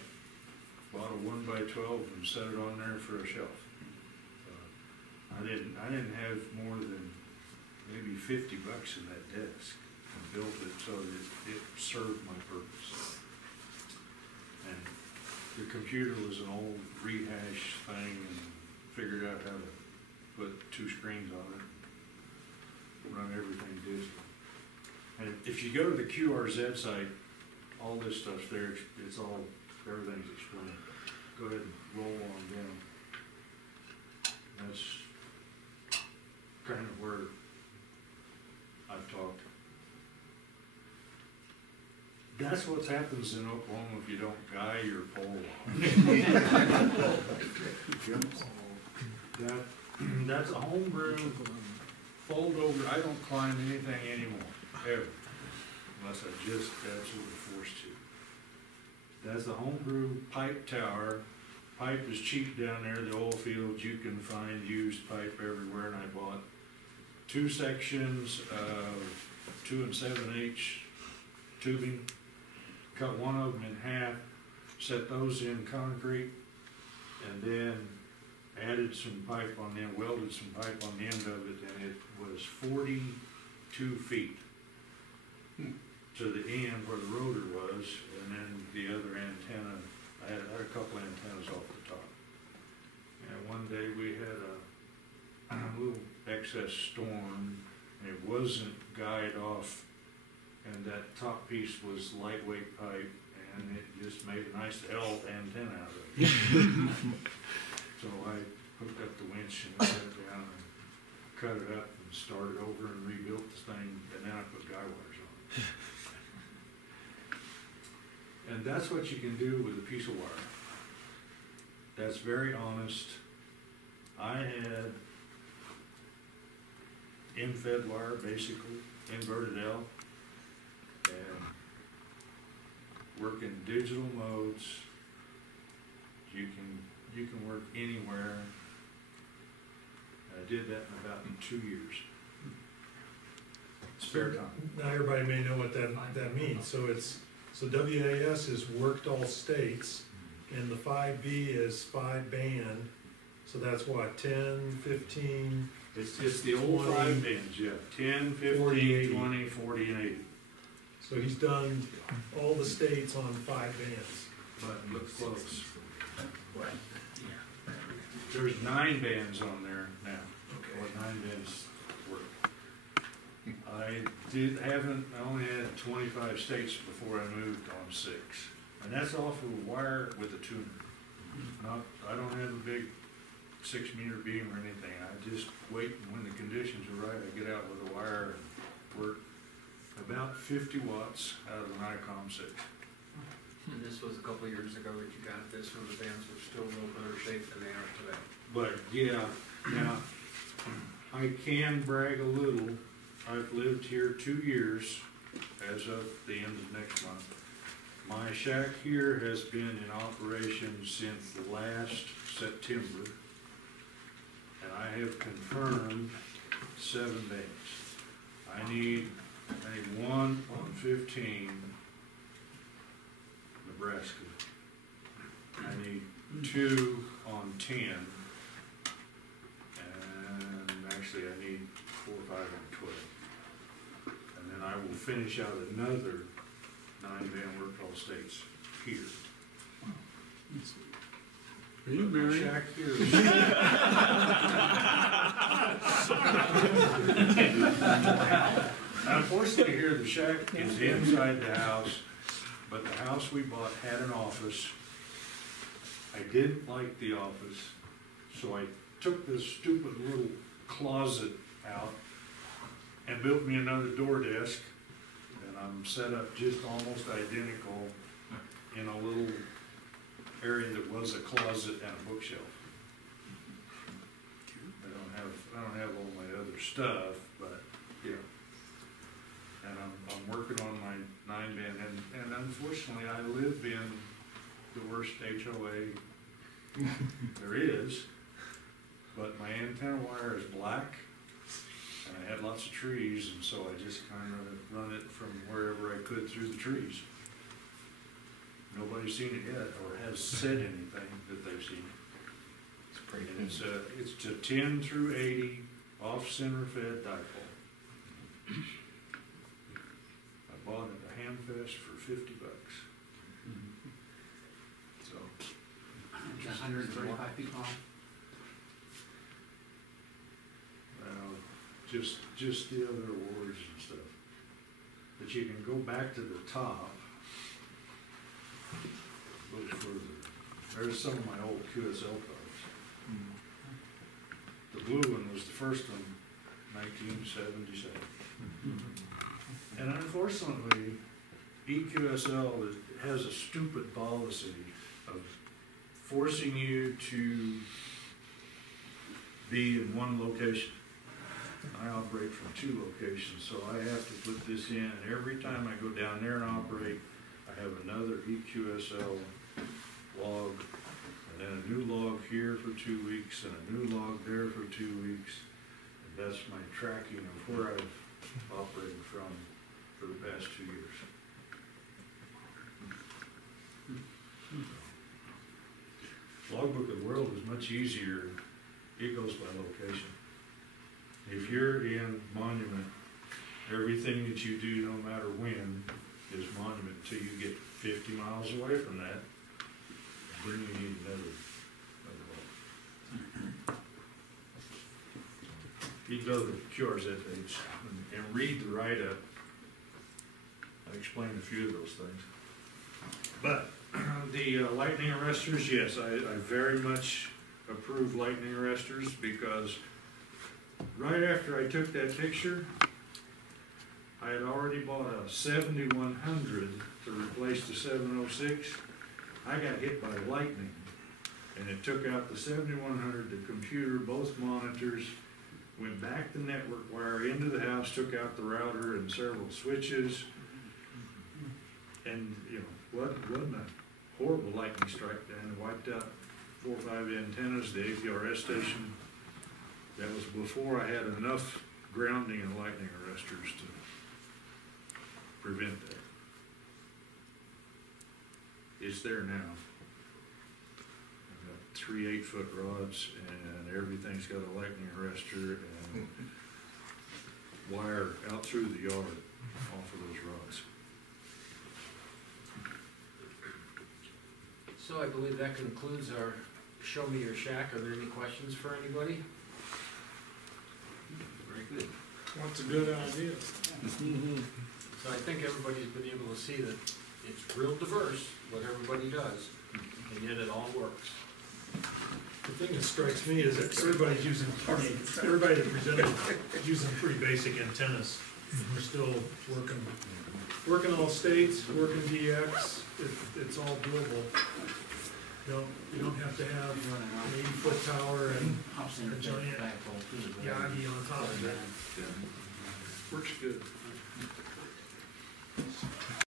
bought a 1 by 12 and set it on there for a shelf. I didn't have more than maybe $50 in that desk, and built it so that it served my purpose. And the computer was an old rehash thing, and figured out how to put 2 screens on it, run everything digital. And if you go to the QRZ site, all this stuff's there. It's all, everything's explained. Go ahead and roll on down. talked. That's what happens in Oklahoma if you don't guy your pole. That's a homebrew fold over. I don't climb anything anymore, ever, unless I just absolutely forced to. That's a homebrew pipe tower. Pipe is cheap down there, the oil fields, you can find used pipe everywhere, and I bought 2 sections of 2 7/8 tubing, cut one of them in half, set those in concrete, and then added some pipe on the end, welded some pipe on the end of it, and it was 42 feet to the end where the rotor was, and then the other antenna. I had a couple antennas off the top. And one day we had a little excess storm, and it wasn't guyed off, and that top piece was lightweight pipe, and it just made a nice L antenna out of it. So I hooked up the winch and set it down and cut it up and started over and rebuilt this thing, and then I put guy wires on it. And that's what you can do with a piece of wire. That's very honest. I had in-fed wire, basically, inverted L, and work in digital modes. You can work anywhere. I did that in about 2 years. Spare time. Now everybody may know what that means. So WAS is worked all states, and the 5B is 5 band. So that's what, 10, 15? It's the old 20, 5 bands, yeah. 10, 15, 40, 20, 40, and 80. So he's done all the states on 5 bands. But look close. There's 9 bands on there now. Okay. What 9 bands work. I only had 25 states before I moved on 6. And that's off of a wire with a tuner. I don't have a big 6-meter beam or anything. I just wait, and when the conditions are right, I get out with a wire and work about 50 watts out of an ICOM 6. And this was a couple of years ago that you got this when the bands were still in a little better shape than they are today. But yeah, now, I can brag a little. I've lived here 2 years as of the end of next month. My shack here has been in operation since last September, and I have confirmed 7 bands. I need 1 on 15, Nebraska. I need 2 on 10, and actually I need 4 or 5 on 12. And then I will finish out another 9-band work all states here. Are you married? Shack here. Unfortunately here, the shack is inside the house, but the house we bought had an office. I didn't like the office, so I took this stupid little closet out and built me another door desk, and I'm set up just almost identical in a little area that was a closet and a bookshelf. I don't have all my other stuff, but yeah. And I'm working on my 9-band, and unfortunately I live in the worst HOA there is, but my antenna wire is black, and I had lots of trees, and so I just kind of run it from wherever I could through the trees. Nobody's seen it yet, or has said anything that they've seen it. And it's a 10 through 80 off-center fed dipole. I bought it at Hamfest for $50. So 135 feet long. Just the other awards and stuff. But you can go back to the top, a little further. There's some of my old QSL cards. The blue one was the first one, 1977. And unfortunately, EQSL has a stupid policy of forcing you to be in one location. I operate from 2 locations, so I have to put this in, and every time I go down there and operate, I have another EQSL log, and then a new log here for 2 weeks, and a new log there for 2 weeks. And that's my tracking of where I've operated from for the past 2 years. Logbook of the World is much easier. It goes by location. If you're in Monument, everything that you do, no matter when, is Monument until you get 50 miles away from that. Then you need another log. You can go to the QRZ page and read the write-up. I explained a few of those things. But the lightning arresters, yes, I very much approve lightning arresters, because right after I took that picture, I had already bought a 7100 to replace the 706. I got hit by lightning, and it took out the 7100, the computer, both monitors, went back the network wire into the house, took out the router and several switches, and wasn't a horrible lightning strike then. Wiped out 4 or 5 antennas, the APRS station. That was before I had enough grounding and lightning arresters to prevent that. It's there now. I've got 3 8-foot rods, and everything's got a lightning arrestor and wire out through the yard off of those rods. So I believe that concludes our Show Me Your Shack. Are there any questions for anybody? Very good. What's a good idea? So I think everybody's been able to see that it's real diverse, what everybody does, and yet it all works. The thing that strikes me is that everybody that presented is using pretty basic antennas. We're still working all states, working DX, it's all doable. You don't have to have an 80-foot tower and a giant Yagi on top of it. Works good.